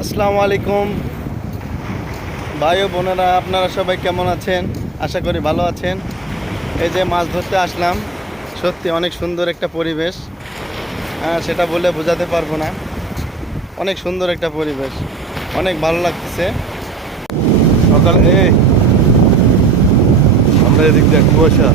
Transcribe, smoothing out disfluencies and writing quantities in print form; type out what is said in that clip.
আসসালামু আলাইকুম ভাই ও বোনেরা, আপনারা সবাই কেমন আছেন? আশা করি ভালো আছেন। এই যে মাছ ধরতে আসলাম, সত্যি অনেক সুন্দর একটা পরিবেশ। সেটা বলে বোঝাতে পারবো না। অনেক সুন্দর একটা পরিবেশ, অনেক ভালো লাগতেছে। সকালে আমরা এদিক দিয়ে কুয়াশা।